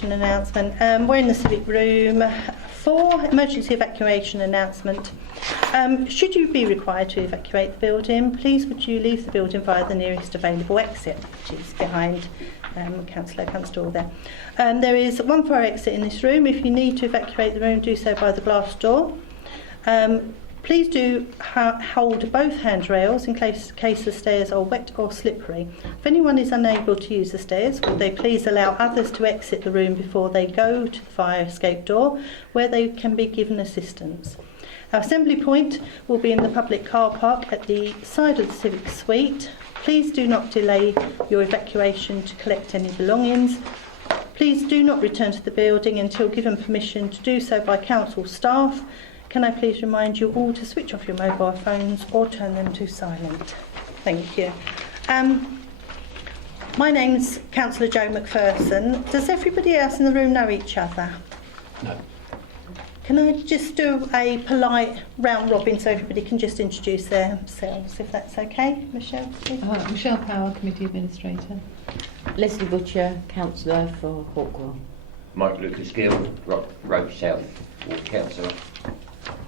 evacuation announcement. We're in the Civic Room for emergency evacuation announcement. Should you be required to evacuate the building, please would you leave the building via the nearest available exit, which is behind Councillor Constable there. There is one fire exit in this room. If you need to evacuate the room, do so by the glass door. Please do hold both handrails in case the stairs are wet or slippery. If anyone is unable to use the stairs, would they please allow others to exit the room before they go to the fire escape door, where they can be given assistance. Our assembly point will be in the public car park at the side of the Civic Suite. Please do not delay your evacuation to collect any belongings. Please do not return to the building until given permission to do so by council staff. Can I please remind you all to switch off your mobile phones or turn them to silent? Thank you. My name's Councillor Jo McPherson. Does everybody else in the room know each other? No. Can I just do a polite round robin so everybody can just introduce themselves, if that's okay? Michelle, please. Michelle Power, Committee Administrator. Leslie Butcher, Councillor for Hawkwell. Mike Lucas Gill, Road South, Ward Councillor.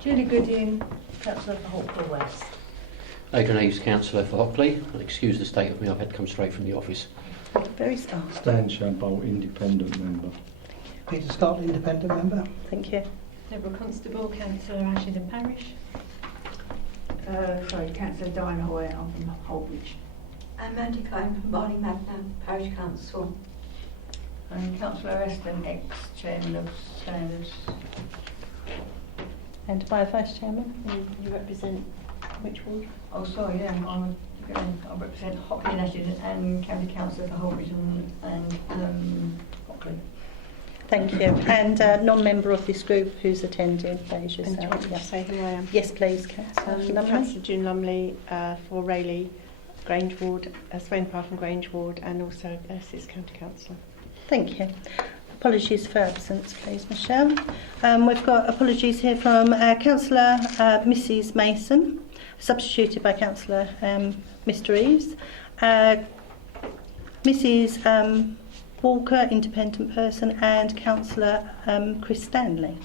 Julie Gooding, Councillor for Hawkwell West. Adrian Hayes, Councillor for Hockley. I'll excuse the state of me, I've had to come straight from the office. Very smart. Stan Shambolt, Independent Member. Peter Scott, Independent Member. Thank you. Deborah Constable, Councillor Ashington Parish. Councillor Diana Hoy, I'm from Holbridge. I'm Mandy Cohen from Barling Magna Parish Council. I'm Councillor Eston, ex-chairman of Standards. And by Vice Chairman? You represent which ward? Oh, sorry, yeah, I represent Hockley and Ashington and County Councillor for Holbridge and Hockley. Thank you. And non-member of this group who's attending, please And do you want me to say who I am? Yes, please, Councillor Lumley. Councillor June Lumley for Rayleigh Grange Ward, Swain Park and Grange Ward, and also Essex County Council. Thank you. Apologies for absence, please, Michelle. We've got apologies here from Councillor Mrs Mason, substituted by Councillor Mr Eves. Mrs Walker, independent person, and Councillor Chris Stanley.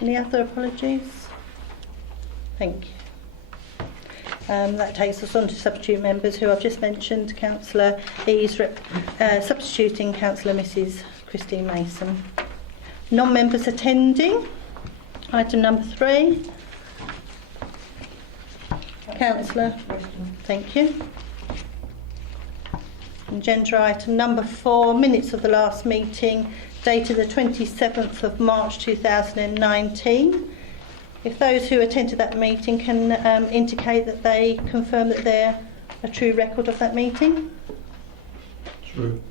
Any other apologies? Thank you. That takes us on to substitute members who I've just mentioned. Councillor Eves substituting Councillor Mrs Christine Mason. Non-members attending. Item number 3. Councillor. Thank you. Agenda item number 4, minutes of the last meeting, dated the 27th of March 2019. If those who attended that meeting can indicate that they confirm that they're a true record of that meeting. True.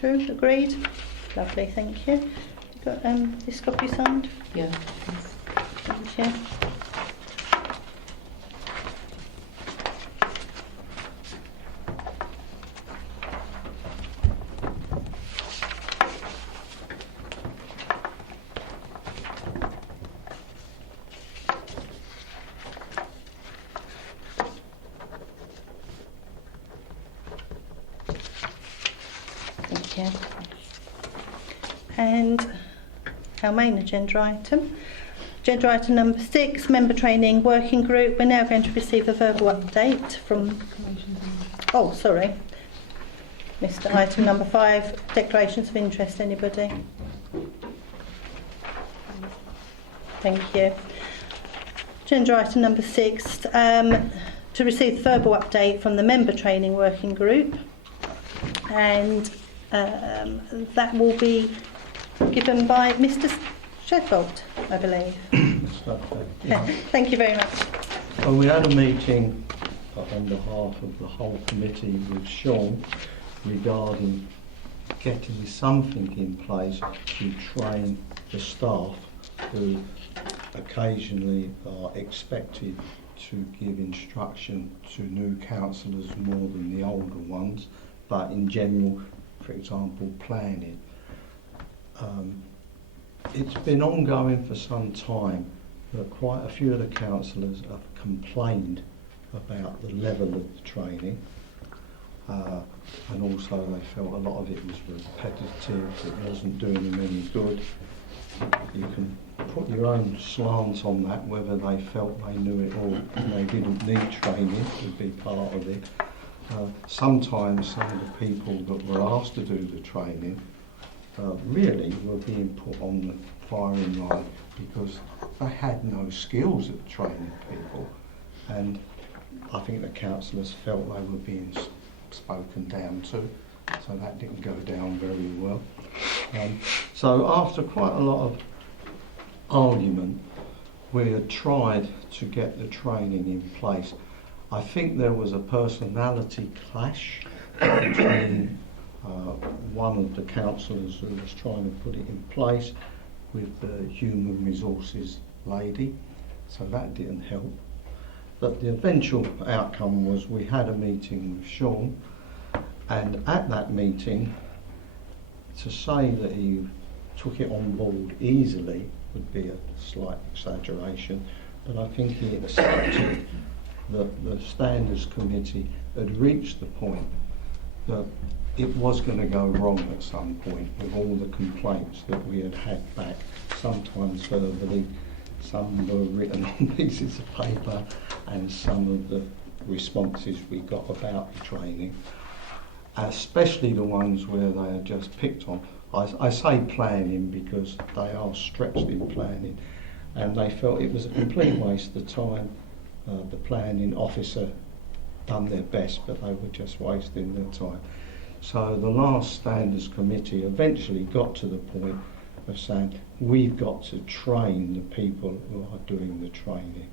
True, agreed. Lovely, thank you. You got this copy signed? Yeah. Thank you. Thank you. And our main agenda item. Agenda item number 6, member training working group. We're now going to receive a verbal update from... Oh, sorry. Missed item number 5, declarations of interest. Anybody? Thank you. Agenda item number 6, to receive the verbal update from the member training working group. And that will be given by Mr Sheffield, I believe. Thank you very much. Well, we had a meeting on behalf of the whole committee with Sean regarding getting something in place to train the staff who occasionally are expected to give instruction to new councillors more than the older ones, but in general, for example, planning. It's been ongoing for some time, but quite a few of the councillors have complained about the level of the training. and also they felt a lot of it was repetitive, it wasn't doing them any good. You can put your own slant on that, whether they felt they knew it all and they didn't need training would be part of it. Sometimes some of the people that were asked to do the training really were being put on the firing line because they had no skills at training people, and I think the councillors felt they were being spoken down to, so that didn't go down very well. So after quite a lot of argument, we had tried to get the training in place. I think there was a personality clash between one of the councillors who was trying to put it in place with the human resources lady, so that didn't help. But the eventual outcome was we had a meeting with Sean, and at that meeting, to say that he took it on board easily would be a slight exaggeration, but I think he accepted that the Standards Committee had reached the point that it was going to go wrong at some point with all the complaints that we had had back, sometimes verbally, some were written on pieces of paper, and some of the responses we got about the training, especially the ones where they are just picked on. I say planning because they are stretched in planning, and they felt it was a complete waste of time. The planning officer done their best, but they were just wasting their time. So the last Standards Committee eventually got to the point of saying, we've got to train the people who are doing the training.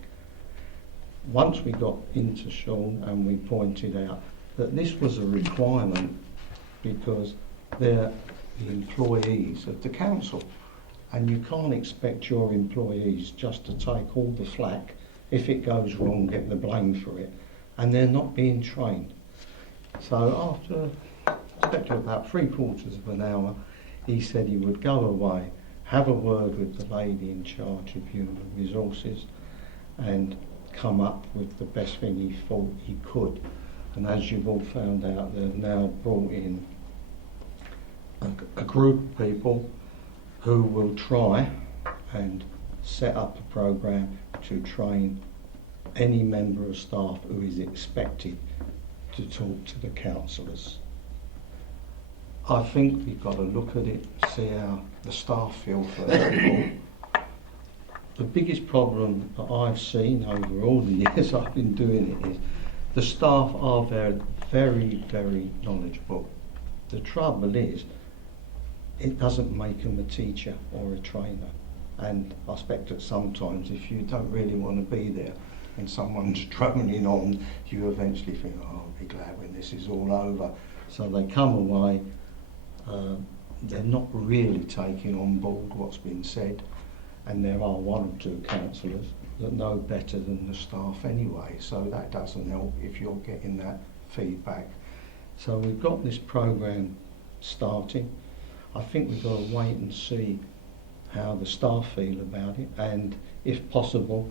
Once we got into Sean and we pointed out that this was a requirement because they're the employees of the council, and you can't expect your employees just to take all the flack. If it goes wrong, get the blame for it, and they're not being trained. So after about 3/4 of an hour, he said he would go away, have a word with the lady in charge of human resources, and come up with the best thing he thought he could. And as you've all found out, they've now brought in a group of people who will try and set up a programme to train any member of staff who is expected to talk to the councillors. I think we've got to look at it, see how the staff feel first of all. The biggest problem that I've seen over all the years I've been doing it is the staff are very, very knowledgeable. The trouble is, it doesn't make them a teacher or a trainer. And I expect that sometimes if you don't really want to be there and someone's droning on, you eventually think, oh, I'll be glad when this is all over. So they come away, they're not really taking on board what's been said, and there are one or two councillors that know better than the staff anyway, so that doesn't help if you're getting that feedback. So we've got this programme starting. I think we've got to wait and see how the staff feel about it, and if possible,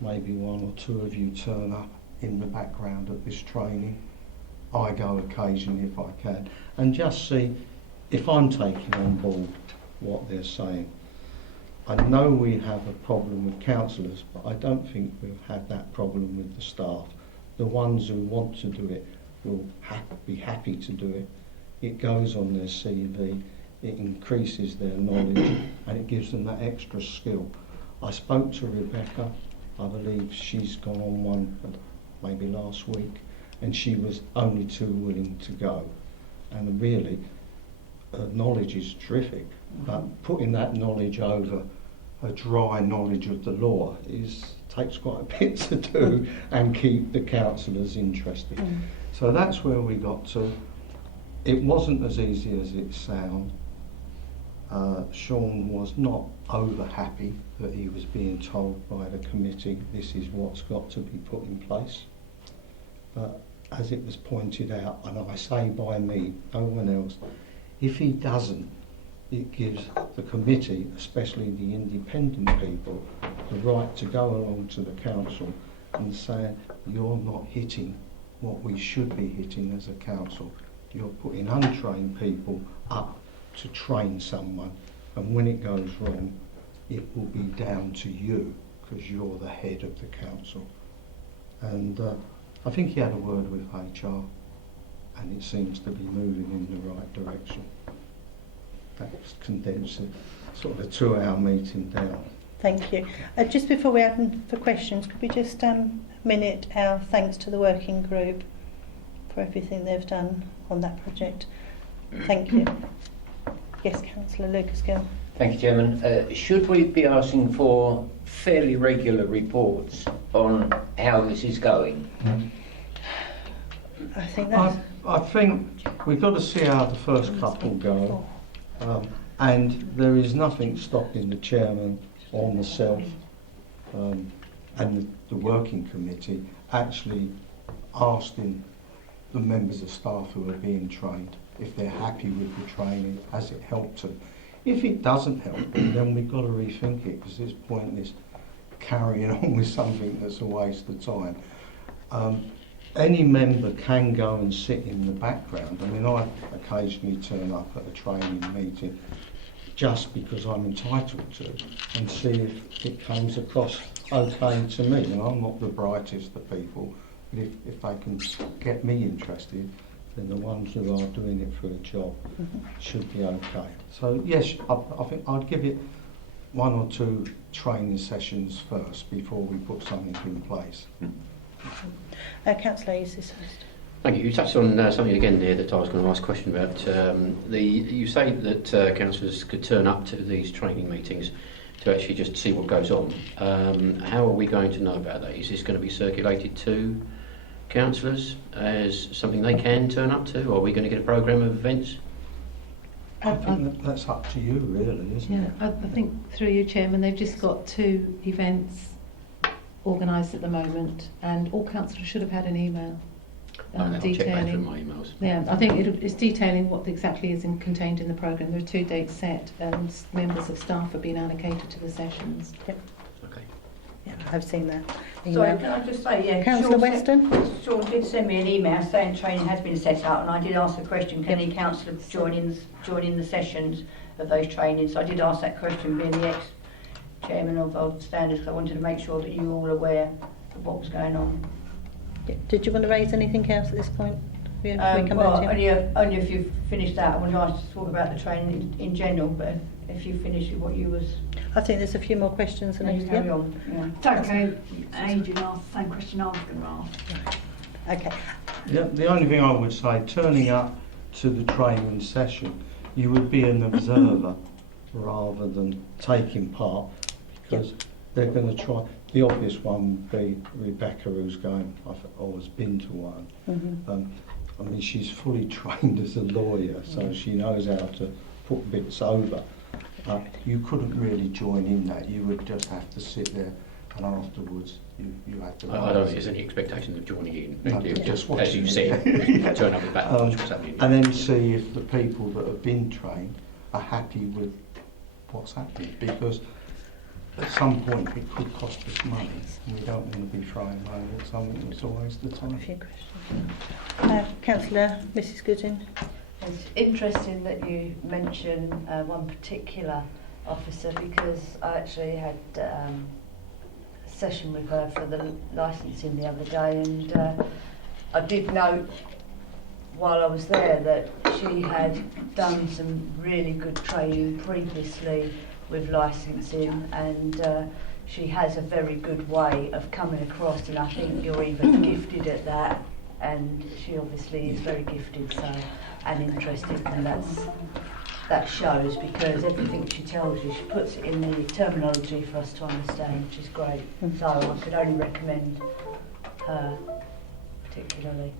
maybe one or two of you turn up in the background of this training. I go occasionally if I can, and just see if I'm taking on board what they're saying. I know we have a problem with councillors, but I don't think we'll have that problem with the staff. The ones who want to do it will be happy to do it. It goes on their CV, it increases their knowledge, and it gives them that extra skill. I spoke to Rebecca, I believe she's gone on one maybe last week, and she was only too willing to go. And really, her knowledge is terrific, but putting that knowledge over a dry knowledge of the law takes quite a bit to do and keep the councillors interested. So that's where we got to. It wasn't as easy as it sounds. Sean was not over happy that he was being told by the committee this is what's got to be put in place. But as it was pointed out, and I say by me, no one else, if he doesn't, it gives the committee, especially the independent people, the right to go along to the council and say, you're not hitting what we should be hitting as a council. You're putting untrained people up to train someone, and when it goes wrong, it will be down to you because you're the head of the council. And I think he had a word with HR, and it seems to be moving in the right direction. That's condensing sort of a 2-hour meeting down. Thank you. Just before we open for questions, could we just minute our thanks to the working group for everything they've done on that project? Thank you. Yes, Councillor Lucas-Gill. Thank you, Chairman. Should we be asking for fairly regular reports on how this is going? I think that's... I think we've got to see how the first couple go, and there is nothing stopping the chairman or myself and the working committee actually asking the members of staff who are being trained if they're happy with the training, has it helped them. If it doesn't help them, then we've got to rethink it, because it's pointless carrying on with something that's a waste of time. Any member can go and sit in the background. I mean, I occasionally turn up at a training meeting just because I'm entitled to, and see if it comes across okay to me. And I'm not the brightest of people, but if they can get me interested, then the ones who are doing it for a job should be okay. So yes, I think I'd give it 1 or 2 training sessions first before we put something in place. Councillor Eases first. Thank you. You touched on something again there that I was going to ask a question about. You say that councillors could turn up to these training meetings to actually just see what goes on. How are we going to know about that? Is this going to be circulated to councillors as something they can turn up to, or are we going to get a programme of events? I think that's up to you, really, isn't it? I think through you, Chairman, they've just got 2 events organised at the moment, and all councillors should have had an email I'll check back through detailing. my emails. Yeah, I think it's detailing what exactly is contained in the programme. There are 2 dates set, and members of staff have been allocated to the sessions. Okay. Yeah, I've seen that. Sorry, email. can I just say, yeah, Councillor Weston. Sean did send me an email saying training has been set out, and I did ask the question, can any councillor join in the sessions of those trainings? So I did ask that question, being the ex-chairman of Standards, because I wanted to make sure that you were all aware of what was going on. Yeah. Did you want to raise anything else at this point? We come back Well, to you. only if you've finished that. I wanted to ask to talk about the training in general, but if you finish with what you was... I think there's a few more questions. Then you carry on. Yeah. It's okay. Adrian asked the same question I was going to ask. Okay. Yeah, the only thing I would say, turning up to the training session, you would be an observer rather than taking part, because they're going to try. The obvious one would be Rebecca, who's going, or has been to one. I mean, she's fully trained as a lawyer, so she knows how to put bits over. You couldn't really join in that. You would just have to sit there, and afterwards you had to... I don't think there's any expectation of joining in. No, Just just as you watching said, it. turn up with that knowledge what's happening. And then see if the people that have been trained are happy with what's happening, because at some point it could cost us money, and we don't want to be throwing money at something that's a waste of time. A few questions. Councillor Mrs Goodin. It's interesting that you mention one particular officer, because I actually had a session with her for the licensing the other day, and I did note while I was there that she had done some really good training previously with licensing, and she has a very good way of coming across, and I think you're even gifted at that, and she obviously is very gifted, so, and interested, and that shows, because everything she tells you, she puts it in the terminology for us to understand, which is great. So I could only recommend her particularly.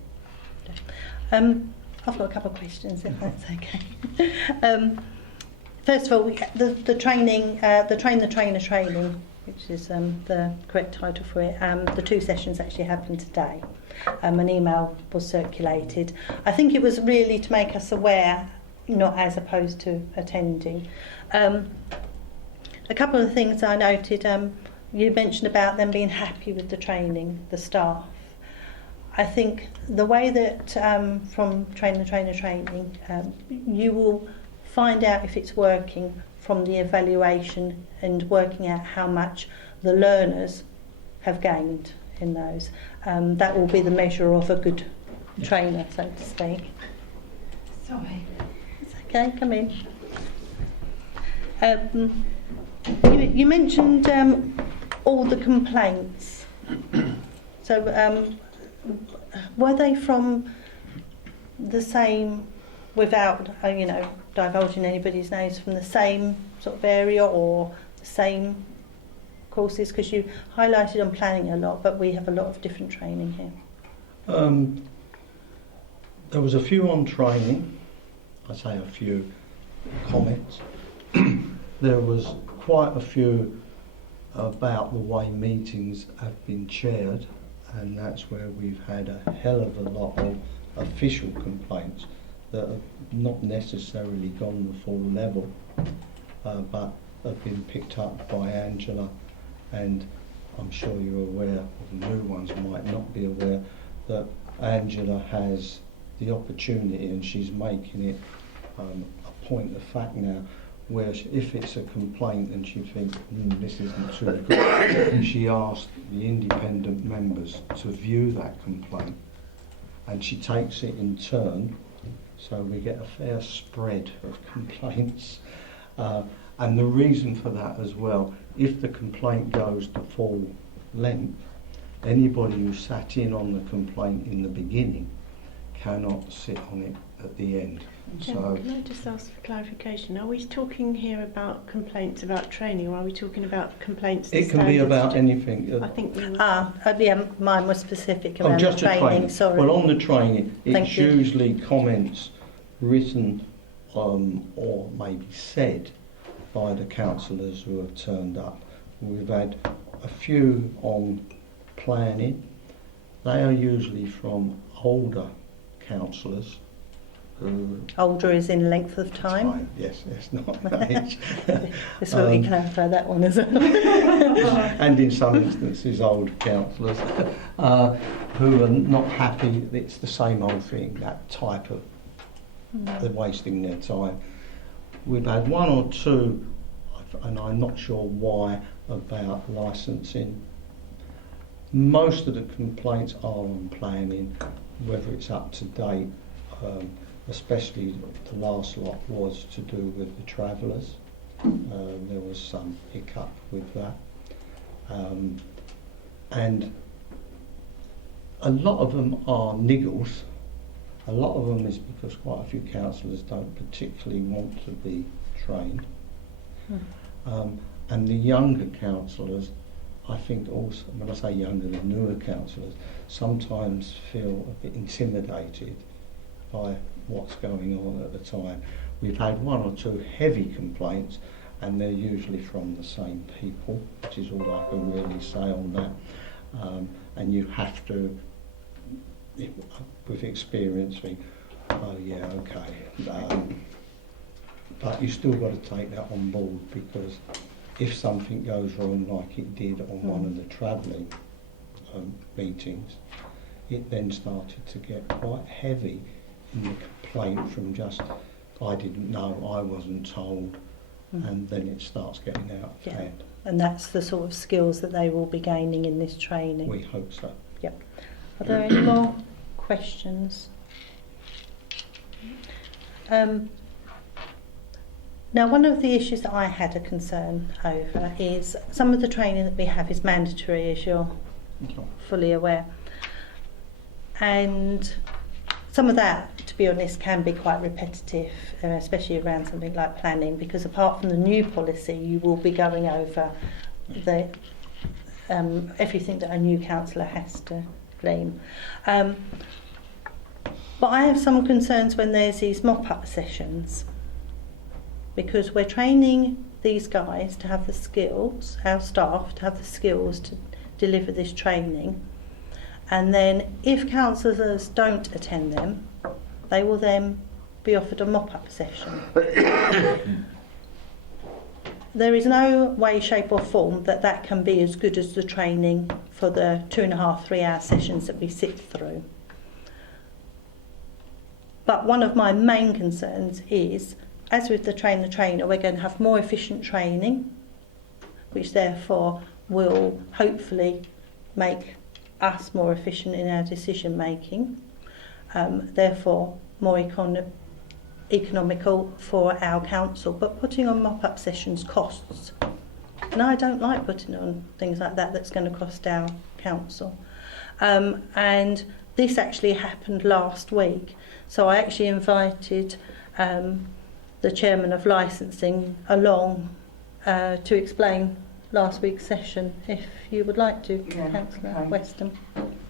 I've got a couple of questions, if that's okay. First of all, the training, the Train the Trainer training, which is the correct title for it, the 2 sessions actually happened today. An email was circulated. I think it was really to make us aware, not as opposed to attending. A couple of things I noted, you mentioned about them being happy with the training, the staff. I think the way that from training, you will find out if it's working from the evaluation and working out how much the learners have gained in those. That will be the measure of a good trainer, so to speak. Sorry. It's okay, come in. You mentioned all the complaints. So were they from the same, without divulging anybody's names, from the same sort of area or the same courses? Because you highlighted on planning a lot, but we have a lot of different training here. There was a few on training. I say a few comments. There was quite a few about the way meetings have been chaired, and that's where we've had a hell of a lot of official complaints that have not necessarily gone the full level, but have been picked up by Angela, and I'm sure you're aware, or the new ones might not be aware, that Angela has the opportunity, and she's making it a point of fact now, where if it's a complaint and she thinks this isn't too good, she asked the independent members to view that complaint, and she takes it in turn, so we get a fair spread of complaints. And the reason for that as well, if the complaint goes to full length, anybody who sat in on the complaint in the beginning cannot sit on it at the end. So, can I just ask for clarification? Are we talking here about complaints about training, or are we talking about complaints? it can be about anything. I think we were... Yeah, mine was specific around just the training. Sorry. Well, on the training, Thank it's you. usually comments written or maybe said by the councillors who have turned up. We've had a few on planning. They are usually from older councillors. Older is in length of time. Yes, not age. Just so we clarify that one as well. And in some instances, old councillors who are not happy. It's the same old thing, that type of they're wasting their time. We've had one or two, and I'm not sure why, about licensing. Most of the complaints are on planning, whether it's up to date. Especially the last lot was to do with the travellers. There was some hiccup with that. And a lot of them are niggles. A lot of them is because quite a few councillors don't particularly want to be trained. And the younger councillors, I think also, when I say younger, the newer councillors, sometimes feel a bit intimidated by what's going on at the time. We've had one or two heavy complaints, and they're usually from the same people, which is all I can really say on that. And you have to, with experience, think, oh yeah, okay. But you still got to take that on board, because if something goes wrong like it did on one of the travelling meetings, it then started to get quite heavy in the complaint from just, I didn't know, I wasn't told, and then it starts getting out of hand. And that's the sort of skills that they will be gaining in this training. We hope so. Yep. Are there any more questions? Now, one of the issues that I had a concern over is some of the training that we have is mandatory, as you're fully aware. And some of that, to be honest, can be quite repetitive, especially around something like planning, because apart from the new policy, you will be going over the everything that a new councillor has to glean. But I have some concerns when there's these mop-up sessions, because we're training these guys to have the skills, our staff to have the skills to deliver this training. And then if councillors don't attend them, they will then be offered a mop-up session. there is no way, shape or form that can be as good as the training for the 2.5, 3 hour sessions that we sit through. But one of my main concerns is, as with the train the trainer, we're going to have more efficient training, which therefore will hopefully make us more efficient in our decision making, therefore more economical for our council. But putting on mop-up sessions costs, and I don't like putting on things like that that's going to cost our council. And this actually happened last week, so I actually invited the chairman of licensing along to explain last week's session, if you would like to, Councillor Weston.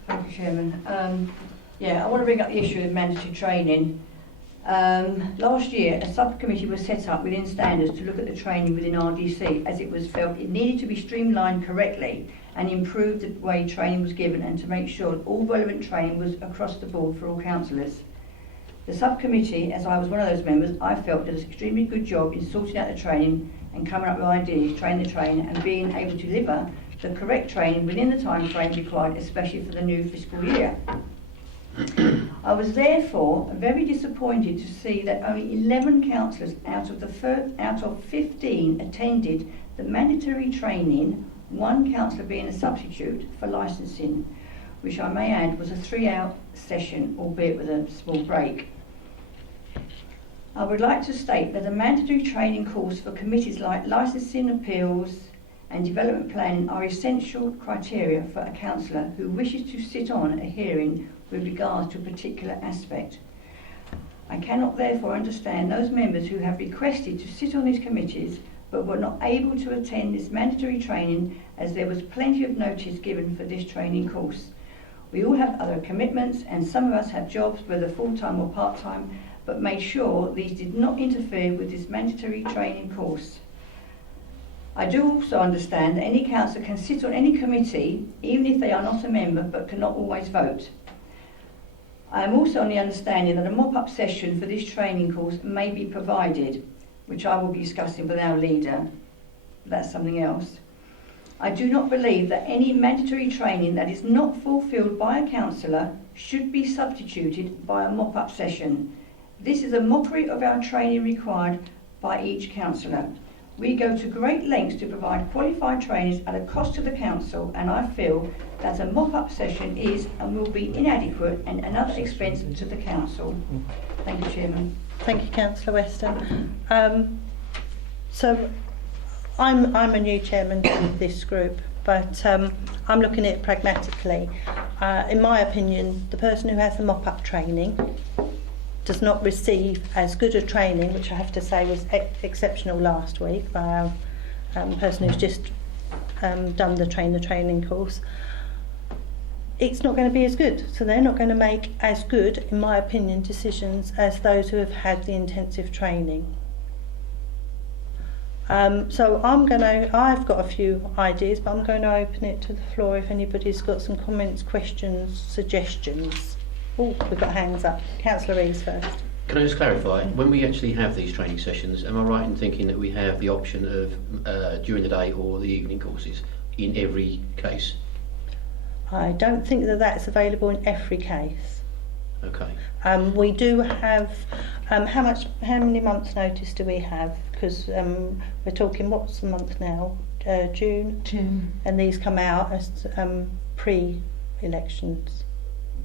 Thank you, Chairman. I want to bring up the issue of mandatory training. Last year, a subcommittee was set up within standards to look at the training within RDC, as it was felt it needed to be streamlined correctly and improve the way training was given, and to make sure that all relevant training was across the board for all councillors. The subcommittee, as I was one of those members, I felt did an extremely good job in sorting out the training and coming up with ideas, train the trainer, and being able to deliver the correct training within the time frame required, especially for the new fiscal year. I was therefore very disappointed to see that only 11 councillors out of 15 attended the mandatory training, one councillor being a substitute for licensing, which I may add was a 3-hour session, albeit with a small break. I would like to state that a mandatory training course for committees like licensing, appeals and development planning are essential criteria for a councillor who wishes to sit on a hearing with regards to a particular aspect. I cannot therefore understand those members who have requested to sit on these committees but were not able to attend this mandatory training, as there was plenty of notice given for this training course. We all have other commitments, and some of us have jobs, whether full-time or part-time, but made sure these did not interfere with this mandatory training course. I do also understand that any councillor can sit on any committee, even if they are not a member, but cannot always vote. I am also on the understanding that a mop-up session for this training course may be provided, which I will be discussing with our leader. That's something else. I do not believe that any mandatory training that is not fulfilled by a councillor should be substituted by a mop-up session. This is a mockery of our training required by each councillor. We go to great lengths to provide qualified trainers at a cost to the council, and I feel that a mop-up session is and will be inadequate and another expense to the council. Thank you, Chairman. Thank you, Councillor Weston. So I'm a new chairman to this group, but I'm looking at it pragmatically. In my opinion, the person who has the mop-up training does not receive as good a training, which I have to say was exceptional last week by our person who's just done the training course. It's not going to be as good, so they're not going to make as good, in my opinion, decisions as those who have had the intensive training. So I've got a few ideas, but I'm going to open it to the floor if anybody's got some comments, questions, suggestions. Oh, we've got hands up. Councillor Rees first. Can I just clarify, when we actually have these training sessions, am I right in thinking that we have the option of during the day or the evening courses in every case? I don't think that that's available in every case. Okay. We do have, how many months' notice do we have? Because we're talking, what's the month now? June. And these come out as pre-elections.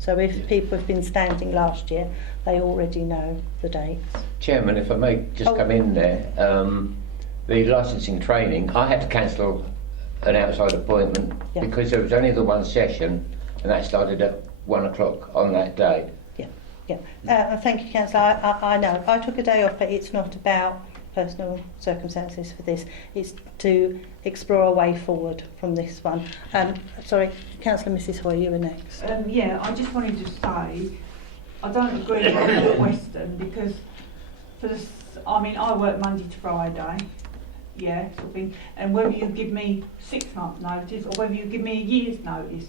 So if people have been standing last year, they already know the dates. Chairman, if I may just come in there, the licensing training, I had to cancel an outside appointment because there was only the one session, and that started at 1 o'clock on that day. Thank you, Councillor. I know. I took a day off, but it's not about personal circumstances for this. It's to explore a way forward from this one. Sorry, Councillor Mrs Hoy, you were next. I just wanted to say I don't agree with Weston, because I work Monday to Friday, and whether you give me 6 months' notice or whether you give me a year's notice,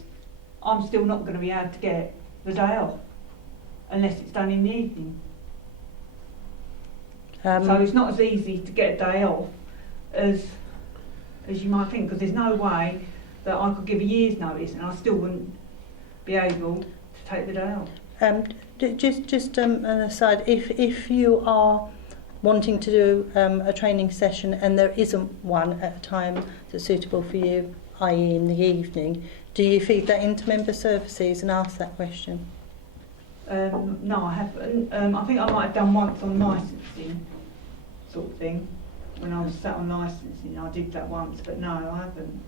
I'm still not going to be able to get the day off unless it's done in the evening. So it's not as easy to get a day off as as you might think, because there's no way that I could give a year's notice and I still wouldn't be able to take the day off. Just an aside, if you are wanting to do a training session and there isn't one at a time that's suitable for you, i.e. in the evening, do you feed that into member services and ask that question? No, I haven't. I think I might have done once on licensing sort of thing. When I was sat on licensing, I did that once, but no, I haven't.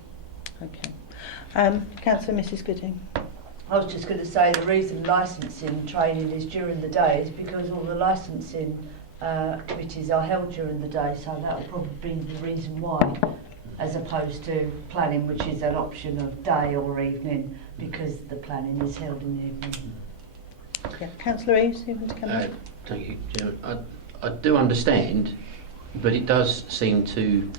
Okay. Councillor Mrs Gooding. I was just going to say the reason licensing training is during the day is because all the licensing committees are held during the day, so that will probably be the reason why, as opposed to planning, which is an option of day or evening, because the planning is held in the evening. Yeah, Councillor Eaves, you want to come in? Thank you, Chairman. I do understand, but it does seem to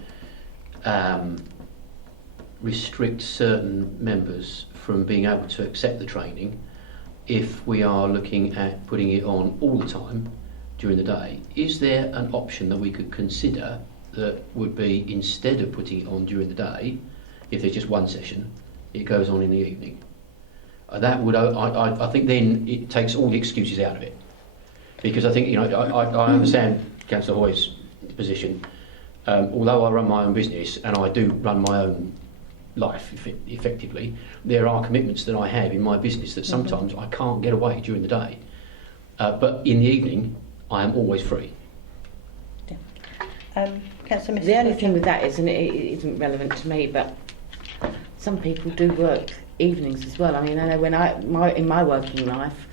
restrict certain members from being able to accept the training if we are looking at putting it on all the time during the day. Is there an option that we could consider that would be, instead of putting it on during the day, if there's just one session, it goes on in the evening? That would, I think then it takes all the excuses out of it. Because I think, you know, I understand Councillor Hoy's position. Although I run my own business and I do run my own life effectively, there are commitments that I have in my business that sometimes I can't get away during the day. But in the evening, I am always free. Councillor Mrs. The only thing with that is, and it isn't relevant to me, but some people do work evenings as well. I mean, I know when in my working life,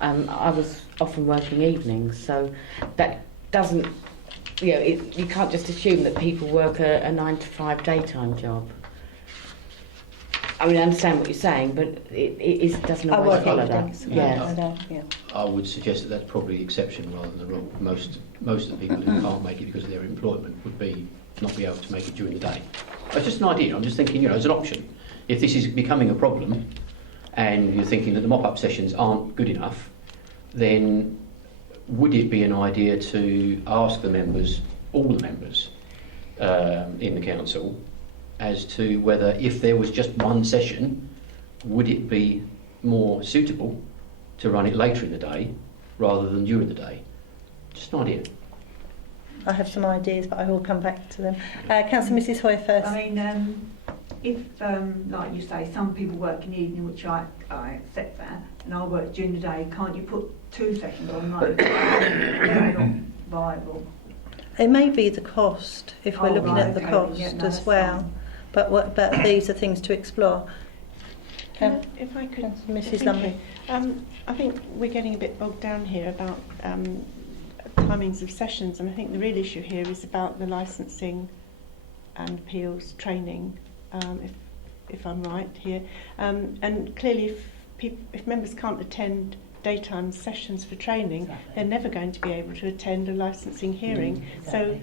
I was often working evenings, so that doesn't, you know, you can't just assume that people work a 9 to 5 daytime job. I mean, I understand what you're saying, but it doesn't always follow that. Yeah. I would suggest that that's probably the exception rather than the rule. Most of the people who can't make it because of their employment would not be able to make it during the day. It's just an idea. I'm just thinking, you know, as an option. If this is becoming a problem and you're thinking that the mop-up sessions aren't good enough, then would it be an idea to ask the members, all the members in the council, as to whether, if there was just one session, would it be more suitable to run it later in the day rather than during the day? Just an idea. I have some ideas, but I will come back to them. Councillor Mrs Hoy first. I mean, if, like you say, some people work in the evening, which I accept that, and I work during the day, can't you put 2 sessions on like they're not viable? It may be the cost, if we're looking at the cost as well. But these are things to explore. If I could, Mrs Lumley. I think we're getting a bit bogged down here about timings of sessions, and I think the real issue here is about the licensing and appeals training, if I'm right here. And clearly, if members can't attend daytime sessions for training, they're never going to be able to attend a licensing hearing. So,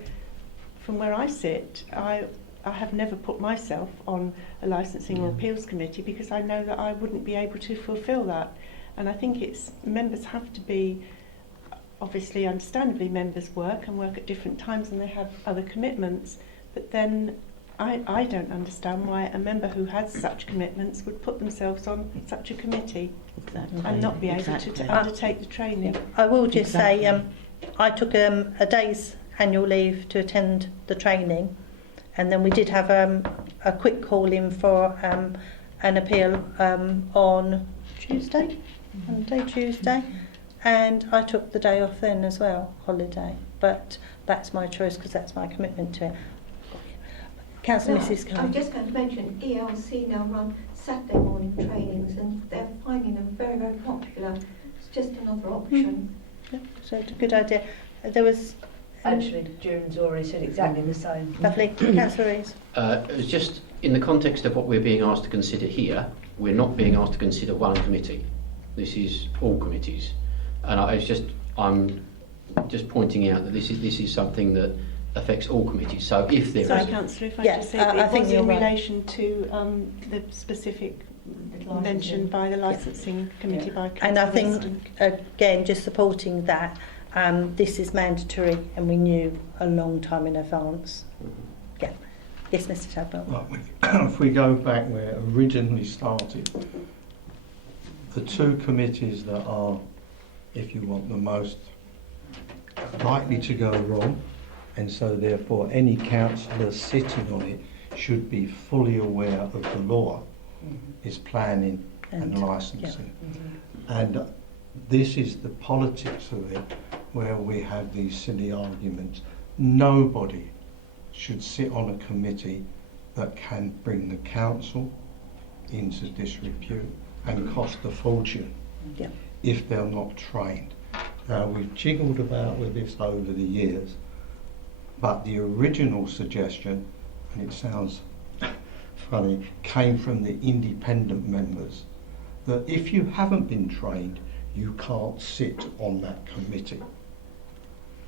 from where I sit, I have never put myself on a licensing or appeals committee because I know that I wouldn't be able to fulfil that. And I think members have to be, obviously, understandably, members work at different times and they have other commitments. But then I don't understand why a member who has such commitments would put themselves on such a committee and not be able to undertake the training. I will just say, I took a day's annual leave to attend the training. And then we did have a quick call in for an appeal on Tuesday, and I took the day off then as well, holiday. But that's my choice because that's my commitment to it. Councillor Mrs. Cullen. I'm just going to mention ELC now run Saturday morning trainings and they're finding them very, very popular. It's just another option. Yeah, so it's a good idea. There was... Actually, June's already said exactly the same. Lovely. Councillor Rees. It's just in the context of what we're being asked to consider here, we're not being asked to consider one committee. This is all committees. And I'm just pointing out that this is something that affects all committees. So if there Sorry, is... Councillor, if I just say it was in relation to the specific mentioned by the licensing committee by Councillor And I think, Winston. again, just supporting that, this is mandatory and we knew a long time in advance. Yeah. Yes, Mr. Tadwell. Right, if we go back where it originally started, the two committees that are, if you want, the most likely to go wrong, and so therefore any councillor sitting on it should be fully aware of the law, is planning and licensing. And this is the politics of it, where we have these silly arguments. Nobody should sit on a committee that can bring the council into disrepute and cost a fortune if they're not trained. Now, we've jiggled about with this over the years, but the original suggestion, and it sounds funny, came from the independent members, that if you haven't been trained, you can't sit on that committee.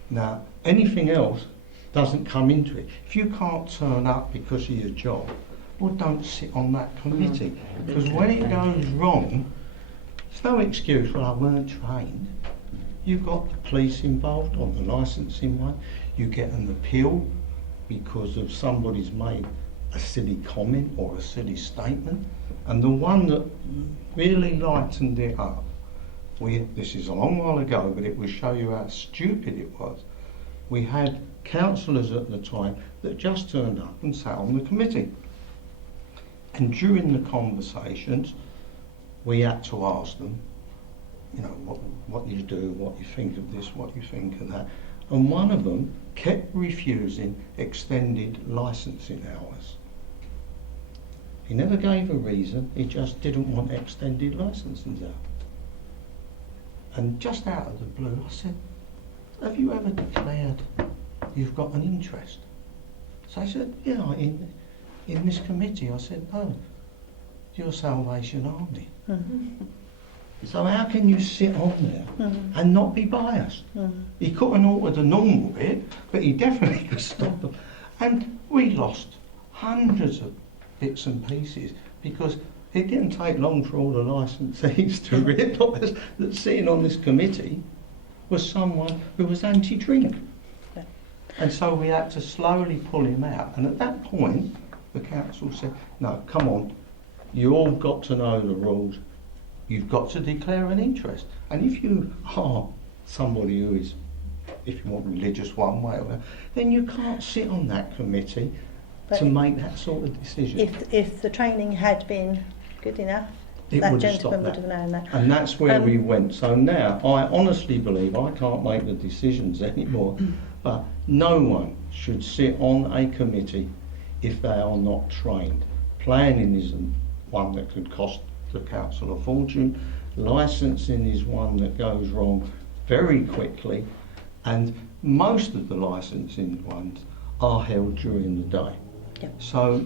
Now, anything else doesn't come into it. If you can't turn up because of your job, well, don't sit on that committee. Because when it goes wrong, there's no excuse, well, I weren't trained. You've got the police involved on the licensing one. You get an appeal because of somebody's made a silly comment or a silly statement. And the one that really lightened it up, this is a long while ago, but it will show you how stupid it was. We had councillors at the time that just turned up and sat on the committee. And during the conversations, we had to ask them, you know, what you do, what you think of this, what you think of that. And one of them kept refusing extended licensing hours. He never gave a reason, he just didn't want extended licensing hours. And just out of the blue, I said, have you ever declared you've got an interest? So I said, yeah, in this committee. I said, no, you're Salvation Army. So how can you sit on there and not be biased? He couldn't alter the normal bit, but he definitely could stop them. And we lost hundreds of bits and pieces because it didn't take long for all the licensees to realise that sitting on this committee was someone who was anti-drink. And so we had to slowly pull him out. And at that point, the council said, no, come on, you all got to know the rules. You've got to declare an interest. And if you are somebody who is, if you want religious one way or whatever, then you can't sit on that committee to make that sort of decision. If the training had been good enough, that gentleman would have known that. And that's where we went. So now, I honestly believe, I can't make the decisions anymore, but no one should sit on a committee if they are not trained. Planning is one that could cost the council a fortune. Licensing is one that goes wrong very quickly, and most of the licensing ones are held during the day. So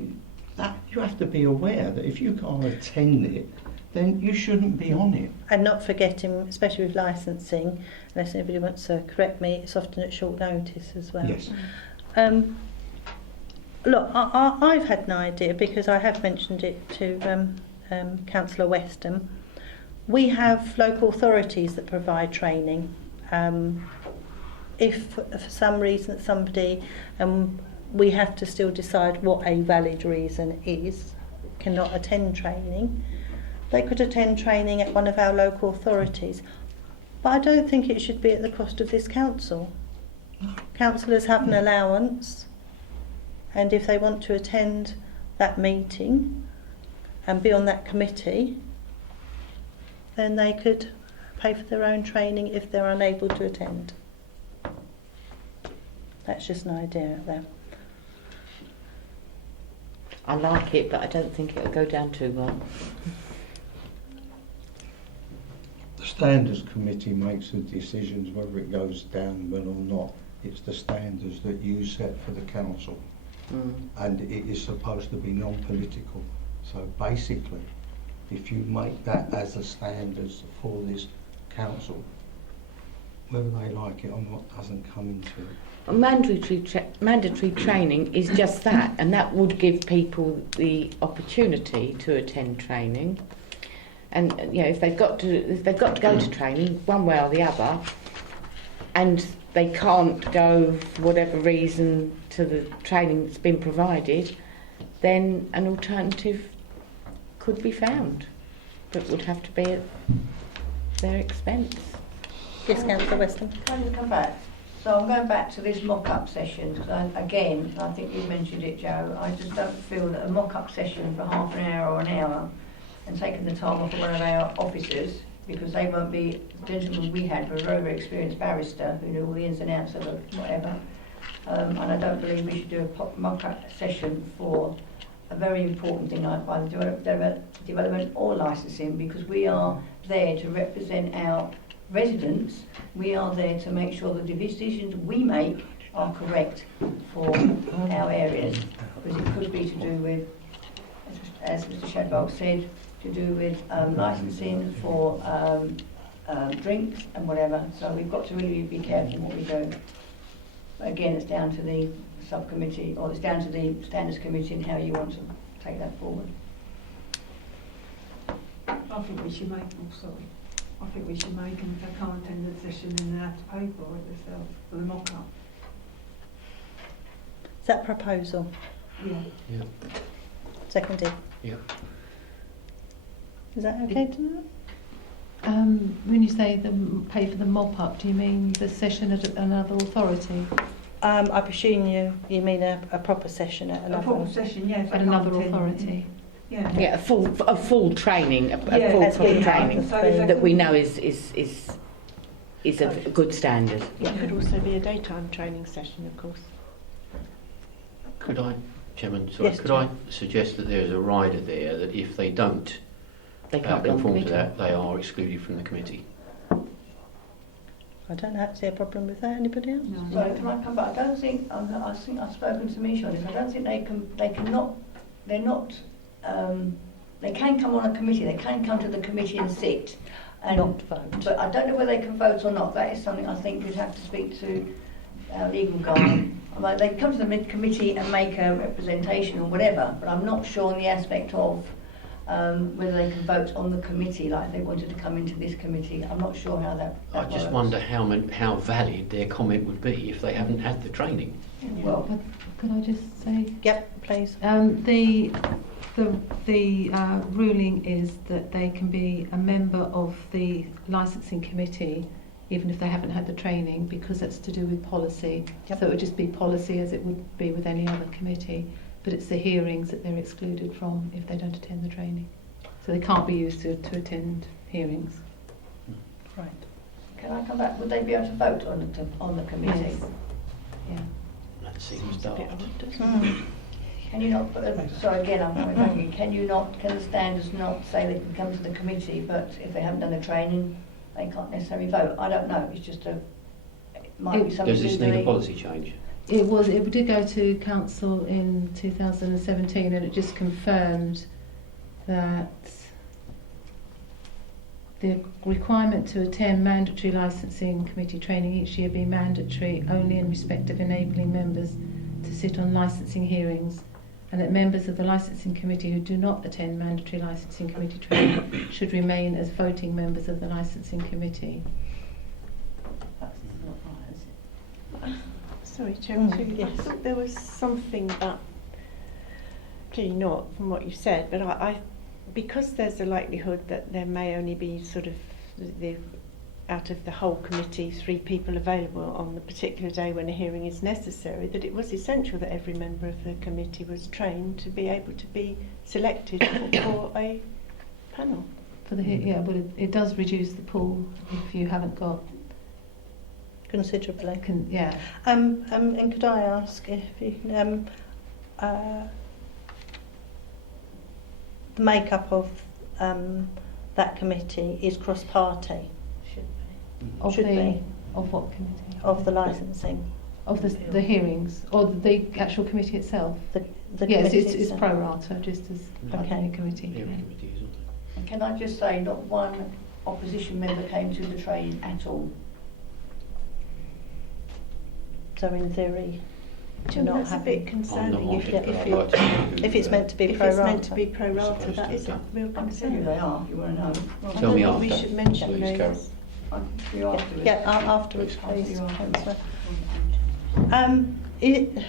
that you have to be aware that if you can't attend it, then you shouldn't be on it. And not forgetting, especially with licensing, unless anybody wants to correct me, it's often at short notice as well. Yes. Look, I've had an idea because I have mentioned it to Councillor Weston. We have local authorities that provide training. If for some reason somebody, we have to still decide what a valid reason is, cannot attend training, they could attend training at one of our local authorities. But I don't think it should be at the cost of this council. Councillors have an allowance, and if they want to attend that meeting and be on that committee, then they could pay for their own training if they're unable to attend. That's just an idea out there. I like it, but I don't think it'll go down too well. The Standards Committee makes the decisions whether it goes down well or not. It's the standards that you set for the council. And it is supposed to be non-political. So basically, if you make that as the standards for this council, whether they like it or not doesn't come into it. Mandatory training is just that, and that would give people the opportunity to attend training. And you know, if they've got to go to training one way or the other, and they can't go for whatever reason to the training that's been provided, then an alternative could be found, but would have to be at their expense. Yes, Councillor Weston. Can I just come back? So I'm going back to this mock-up session, because again, I think you mentioned it, Joe, I just don't feel that a mock-up session for half an hour or an hour and taking the time off of one of our officers, because they won't be, the gentleman we had was a very, very experienced barrister who knew all the ins and outs of it, whatever. And I don't believe we should do a mock-up session for a very important thing like either development or licensing, because we are there to represent our residents. We are there to make sure that the decisions we make are correct for our areas, because it could be to do with, as Mr Shadwell said, to do with licensing for drinks and whatever. So we've got to really be careful what we do. But again, it's down to the subcommittee, or it's down to the standards committee and how you want to take that forward. I think we should make, I think we should make them, if they can't attend the session, then they have to pay for it themselves, for the mock-up. Is that proposal? Yeah. Seconded. Yeah. Is that okay to do? When you say pay for the mop-up, do you mean the session at another authority? I presume you mean a proper session at another. A proper session, yes. At another authority. Yeah. Yeah, a full training, a Yeah, full that's proper good. training So that we know is a good standard. It could also be a daytime training session, of course. Could I, Chairman, sorry, Yes, could I suggest that there is a rider there that if they don't They can't be on conform to committee. that, they are excluded from the committee? I don't see a problem with that. Anybody else? No. So can I come back? I don't think, I think I've spoken to Misha on this, I don't think they can come on a committee, they can come to the committee and sit. And Not vote. But I don't know whether they can vote or not. That is something I think you'd have to speak to our legal guy. Like, they can come to the committee and make a representation or whatever, but I'm not sure on the aspect of whether they can vote on the committee, like if they wanted to come into this committee. I'm not sure how that I just works. wonder how valid their comment would be if they haven't had the training. Well, Could I just say? Yep, please. The ruling is that they can be a member of the licensing committee even if they haven't had the training, because that's to do with policy. Yep. So it would just be policy as it would be with any other committee, but it's the hearings that they're excluded from if they don't attend the training. So they can't be used to attend hearings. Right. can I come back? Would they be able to vote on the committee? Yes. Yeah. That seems daft. Can you not put sorry again, I'm coming back again. Can the standards not say they can come to the committee, but if they haven't done the training, they can't necessarily vote? I don't know. It's just it might be something. Does this need a policy change? It did go to council in 2017, and it just confirmed that the requirement to attend mandatory licensing committee training each year be mandatory only in respect of enabling members to sit on licensing hearings, and that members of the licensing committee who do not attend mandatory licensing committee training should remain as voting members of the licensing committee. Sorry, Chair, I thought there was something that, clearly not from what you said, but I because there's a likelihood that there may only be sort of out of the whole committee 3 people available on the particular day when a hearing is necessary, that it was essential that every member of the committee was trained to be able to be selected for a panel. For the yeah, but it does reduce the pool if you haven't got Considerably. yeah. And could I ask if you the makeup of that committee is cross-party? Of Should the be. of what committee? Of the licensing? Of the hearings or the actual committee itself? The Yes, committee it's itself. pro rata, just as Okay. any committee. Every yeah. committee is, isn't it? Can I just say, not one opposition member came to the training at all. So in theory, Jim, not that's a happy. bit concerning I'm if, not if, happy, but I'd like to if it's meant to be if pro it's rata. meant to be pro rata, Supposed that to is be a done. real I can tell concern. you they are, if you want to know. I Tell me don't think we after, should mention please, those. Carol. I can tell you afterwards. Yeah, afterwards, Please. please, Afterwards. Councillor.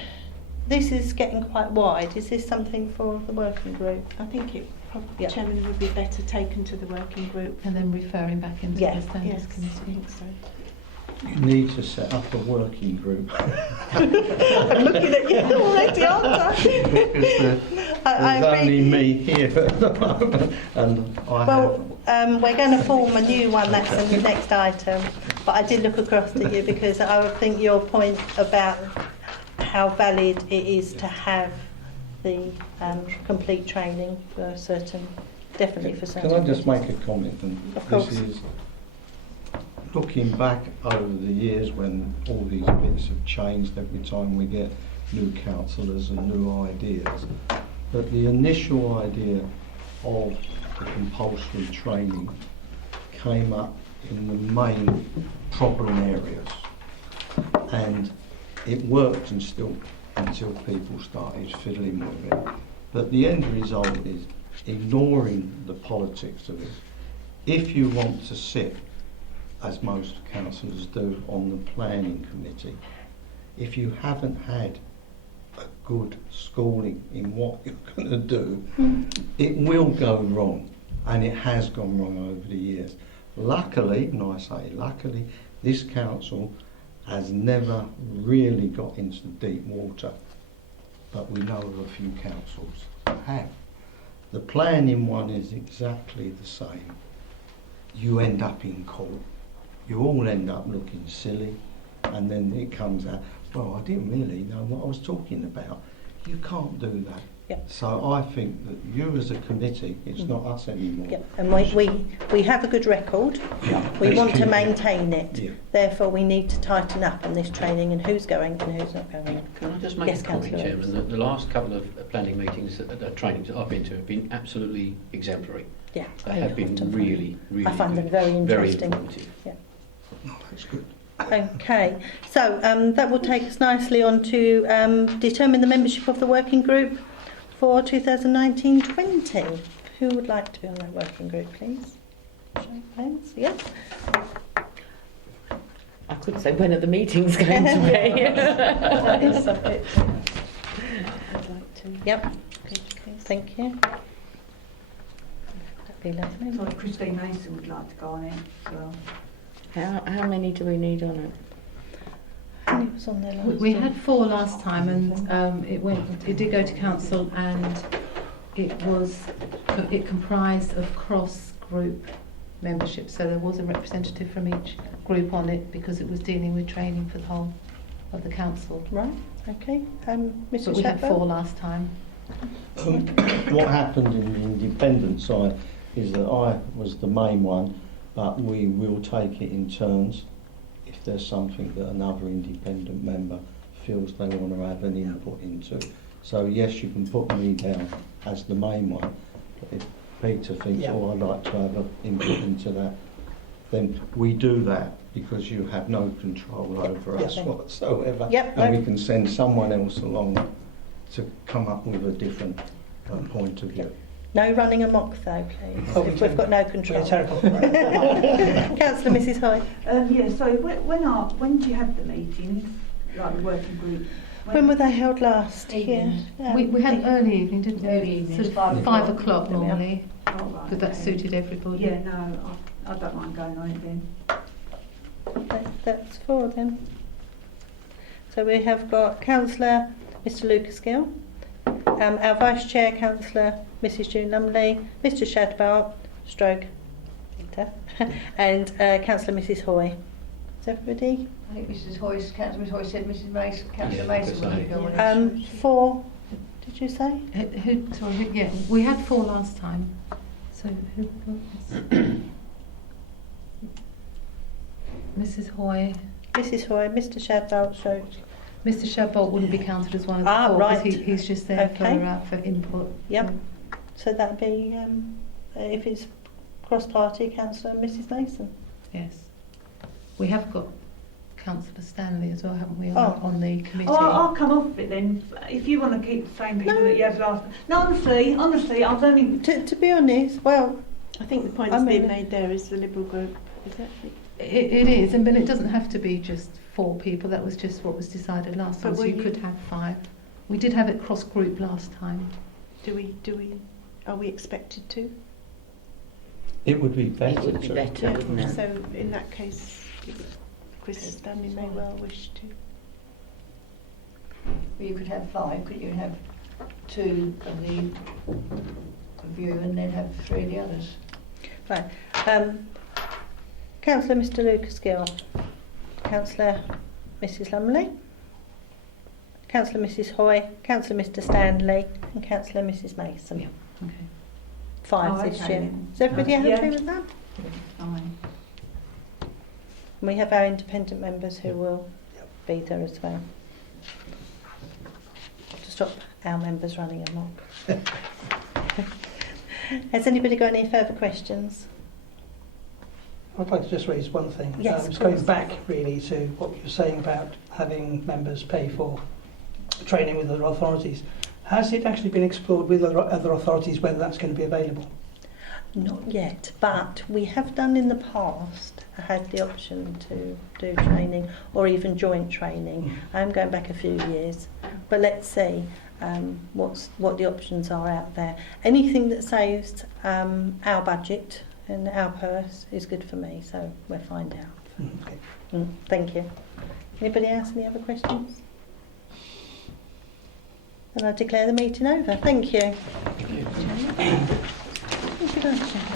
this is getting quite wide. Is this something for the working group? I think it probably, Yeah. Chairman, would be better taken to the working group. And then referring back into Yeah. the standards Yes, I committee. think so. You need to set up a working group. I'm looking at you already, aren't I? Because there's only me here at the moment, and I have. We're going to form a new one. That's in the next item. But I did look across to you because I think your point about how valid it is to have the complete training for certain, definitely for certain. Can I just make a comment? And Of course. this is looking back over the years when all these bits have changed every time we get new councillors and new ideas. But the initial idea of the compulsory training came up in the main problem areas, and it worked until people started fiddling with it. But the end result is ignoring the politics of it. If you want to sit, as most councillors do, on the planning committee, if you haven't had a good schooling in what you're going to do, it will go wrong, and it has gone wrong over the years. Luckily, and I say luckily, this council has never really got into deep water, but we know of a few councils that have. The planning one is exactly the same. You end up in court. You all end up looking silly, and then it comes out, well, I didn't really know what I was talking about. You can't do that. Yep. So I think that you as a committee, it's not us anymore. Yep. And we have a good record. We want to maintain it. Yeah. Therefore, we need to tighten up on this training and who's going and who's not going. Can I just make Yes, a comment, Councillor Chairman, that the last couple of planning meetings, trainings that I've been to have been absolutely exemplary. Yeah, They have been really, really I find them good, very very interesting. informative. Yeah. Oh, that's good. Okay, so that will take us nicely on to determine the membership of the working group for 2019-20. Who would like to be on that working group, please? Show of hands. Yes. I could say, when are the meetings going to be? That is subject. I'd like to. Yep. Thank you. That'd be lovely. So Christine Mason would like to go on it as well. How many do we need on it? Who was on there last We time? had 4 last time, and it did go to council, and it comprised of cross-group membership. So there was a representative from each group on it because it was dealing with training for the whole of the council. Right. Okay. But Mr. we had 4 Shadwell? last time. What happened in the independent side is that I was the main one, but we will take it in turns if there's something that another independent member feels they want to have an input into. So yes, you can put me down as the main one, but if Peter thinks, oh, I'd like to have an input into that, then we do that because you have no control over us whatsoever. And we can send someone else along to come up with a different point of view. No running amok though, please. Oh, if we've got no control. Yeah, terrible. Councillor Mrs. Hoy. Yeah, so when do you have the meetings, like the working group? When were they held last? Evenings. Yeah. We had early evening, didn't we? Early evenings, Sort of 5 5 o'clock normally, Oh, right, but that okay. suited everybody. Yeah, no, I don't mind going on it then. That's 4 then. So we have got Councillor Mr. Lucas Gill, our Vice Chair Councillor Mrs. June Lumley, Mr. Shadbolt, stroke Peter, and Councillor Mrs. Hoy. Is everybody? I think Councillor Mrs. Hoy said Mrs. Mason, Councillor Yeah, Mason that's would go on it. 4, did you say? Yeah, we had 4 last time. So who got this? Mrs. Hoy. Mrs. Hoy, Mr. Shadbolt, stroke. Mr. Shadbolt wouldn't be counted as one of the 4 right. because he's just there Okay. for input. Yep. So that'd be, if it's cross-party, Councillor Mrs. Mason. Yes. We have got Councillor Stanley as well, haven't we, Oh. on the committee? Oh, I'll come off of it then. If you want to keep the same people that you had last. No, honestly, I've only. To be honest, well, I think the point I that's mean- being made there is the Liberal group, is it? It is, but it doesn't have to be just 4 people. That was just what was decided last time, But so will you you- could have 5. We did have it cross-group last time. Are we expected to? It would be better It would be to. better, wouldn't it? So in that case, Chris Stanley may well wish to. Well, you could have 5, couldn't you? Have 2 of you and then have 3 of the others. Right. Councillor Mr Lucas Gill, Councillor Mrs Lumley, Councillor Mrs Hoy, Councillor Mr Stanley and Councillor Mrs Mason. Yeah. Okay. 5 Oh, this okay year. then. Is everybody happy Yeah. with that? Fine. And we have our independent members who will be there as well. To stop our members running amok. Has anybody got any further questions? I'd like to just raise one thing. Yes, It's of going course. back really to what you were saying about having members pay for training with other authorities. Has it actually been explored with other authorities whether that's going to be available? Not yet, but we have done in the past had the option to do training or even joint training. I'm going back a few years, but let's see what the options are out there. Anything that saves our budget and our purse is good for me, so we'll find out. Okay. Thank you. Anybody else? Any other questions? Then I declare the meeting over. Thank you. Thank you.